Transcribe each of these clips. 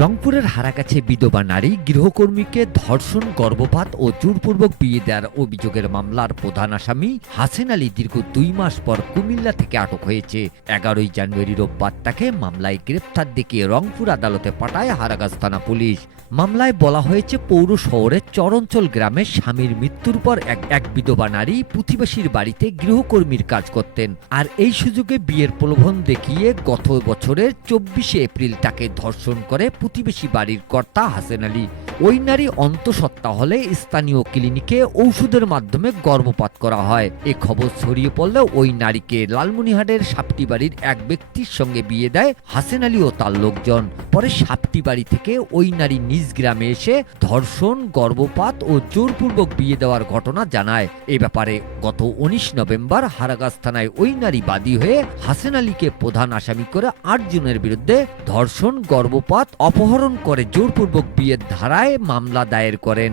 রংপুরের হারাগাছে বিধবা নারী গৃহকর্মীকে ধর্ষণ, গর্ভপাত ও জোরপূর্বক বিয়ে দেওয়ার অভিযোগের মামলার প্রধান আসামি হাসেন আলী দীর্ঘ 2 মাস পর কুমিল্লা থেকে আটক হয়েছে। 11 জানুয়ারি রোববার তাকে মামলায় গ্রেপ্তার দেখিয়ে রংপুর আদালতে পাঠায় হারাগাছ থানা পুলিশ। মামলায় বলা হয়েছে, পৌর শহরের চরঞ্চল গ্রামে স্বামীর মৃত্যুর পর এক বিধবা নারী প্রতিবেশীর বাড়িতে গৃহকর্মীর কাজ করতেন, আর এই সুযোগে বিয়ের প্রলোভন দেখিয়ে গত বছরের 24 এপ্রিল তাকে ধর্ষণ করে প্রতিবেশী বাড়ির কর্তা হাসেন আলী। ওই নারী অন্তঃসত্ত্বা হলে স্থানীয় ক্লিনিকে ঔষধের মাধ্যমে গর্ভপাত করা হয়। এ খবর ছড়িয়ে পড়লে ওই নারীকে লালমনিরহাটের সাপটিবাড়ির এক ব্যক্তির সঙ্গে বিয়ে দেয় হাসেন আলী ও তার লোকজন। পরে সাপটিবাড়ি থেকে ওই নারী নিজ গ্রামে এসে ধর্ষণ, গর্ভপাত ও জোরপূর্বক বিয়ে দেওয়ার ঘটনা জানায়। এ ব্যাপারে গত 19 নভেম্বর হারাগাছ থানায় ওই নারী বাদী হয়ে হাসেন আলীকে প্রধান আসামি করে 8 জনের বিরুদ্ধে ধর্ষণ, গর্ভপাত, অপহরণ করে জোরপূর্বক বিয়ের ধারায় মামলা দায়ের করেন।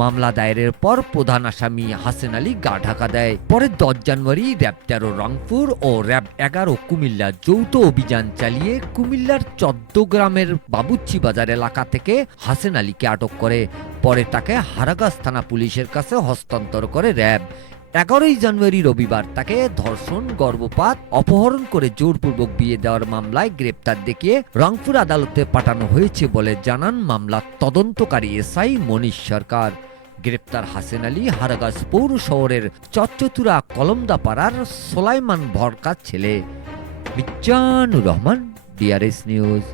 মামলা দায়েরের পর প্রধান আসামি হাসেন আলী গা ঢাকা দেয়। পরে 10 জানুয়ারি র‍্যাব 13 রংপুর ও র‍্যাব 11 কুমিল্লা যৌথ অভিযান চালিয়ে কুমিল্লার 14 গ্রামের বাবুচ্চি বাজার এলাকা থেকে হাসেন আলীকে আটক করে। পরে তাকে হারাগাছ থানা পুলিশের কাছে হস্তান্তর করে র‍্যাব। 11 জানুয়ারি রবিবার তাকে ধর্ষণ, গর্ভপাত, অপহরণ করে জোরপূর্বক বিয়ে দেওয়ার মামলায় গ্রেপ্তার দেখিয়ে রংপুর আদালতে পাঠানো হয়েছে বলে জানান মামলার তদন্তকারী এসআই মনীষ সরকার। গ্রেপ্তার হাসেন আলী হারাগাছ পৌর শহরের চচ্চতুরা কলমদাপাড়ার সোলাইমান ভরকার ছেলে। Mizanur Rahman, DRS news.